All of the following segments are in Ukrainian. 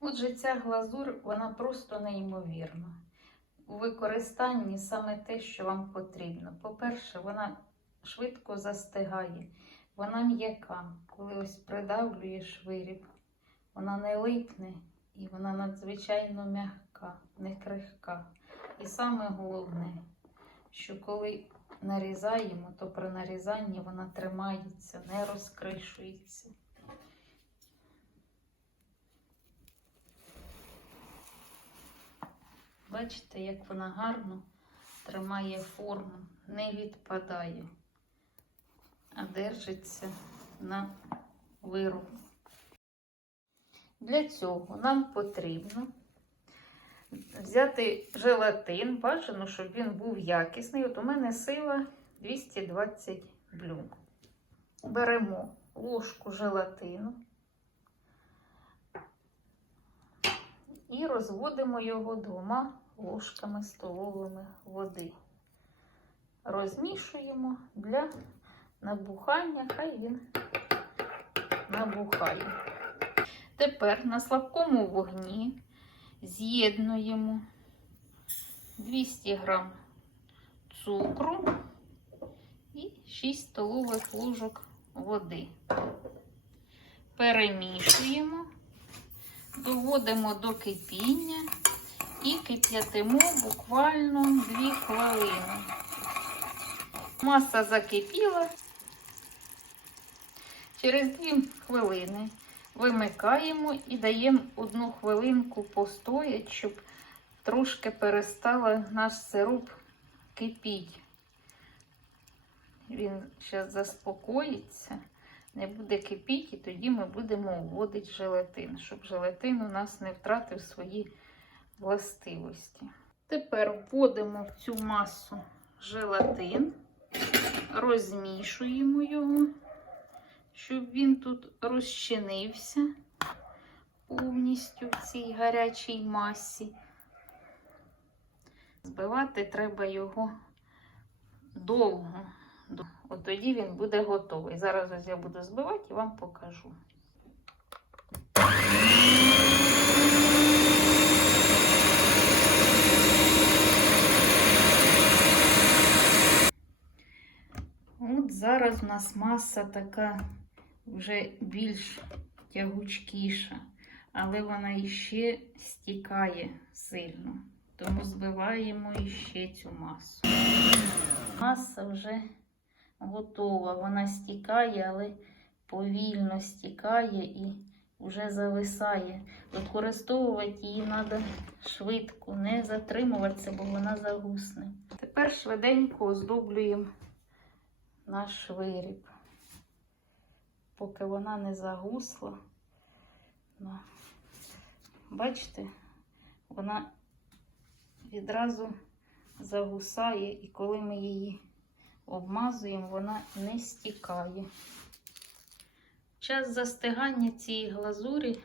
Отже, ця глазур, вона просто неймовірна. У використанні саме те, що вам потрібно. По-перше, вона швидко застигає, вона м'яка. Коли ось придавлюєш виріб, вона не липне і вона надзвичайно м'яка, не крихка. І саме головне, що коли нарізаємо, то при нарізанні вона тримається, не розкришується. Бачите, як вона гарно тримає форму, не відпадає, а держиться на виру. Для цього нам потрібно взяти желатин. Бажано, щоб він був якісний. От у мене сила 220 блюм. Беремо ложку желатину і розводимо його двома ложками столовими води. Розмішуємо для набухання, хай він набухає. Тепер на слабкому вогні з'єднуємо 200 грам цукру і 6 столових ложок води. Перемішуємо, доводимо до кипіння і кип'ятимо буквально 2 хвилини. Маса закипіла. Через 2 хвилини вимикаємо і даємо одну хвилинку постоять, щоб трошки перестала наш сироп кипіть. Він зараз заспокоїться, не буде кипіти, і тоді ми будемо вводити желатин, щоб желатин у нас не втратив свої властивості. Тепер вводимо в цю масу желатин, розмішуємо його щоб він тут розчинився повністю в цій гарячій масі. Збивати треба його довго. От тоді він буде готовий. Зараз ось я буду збивати і вам покажу. От зараз у нас маса така вже більш тягучкіша, але вона іще стікає сильно. Тому збиваємо іще цю масу. Маса вже готова. Вона стікає, але повільно стікає і вже зависає. Використовувати її треба швидко, не затримуватися, бо вона загусне. Тепер швиденько оздоблюємо наш виріб поки вона не загусла. Ну, бачите, вона відразу загусає, і коли ми її обмазуємо, вона не стікає. Час застигання цієї глазурі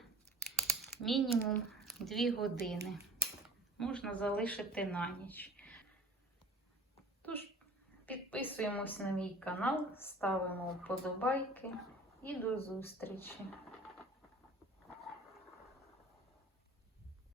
мінімум 2 години. Можна залишити на ніч. Тож, підписуємось на мій канал, ставимо вподобайки і до зустрічі!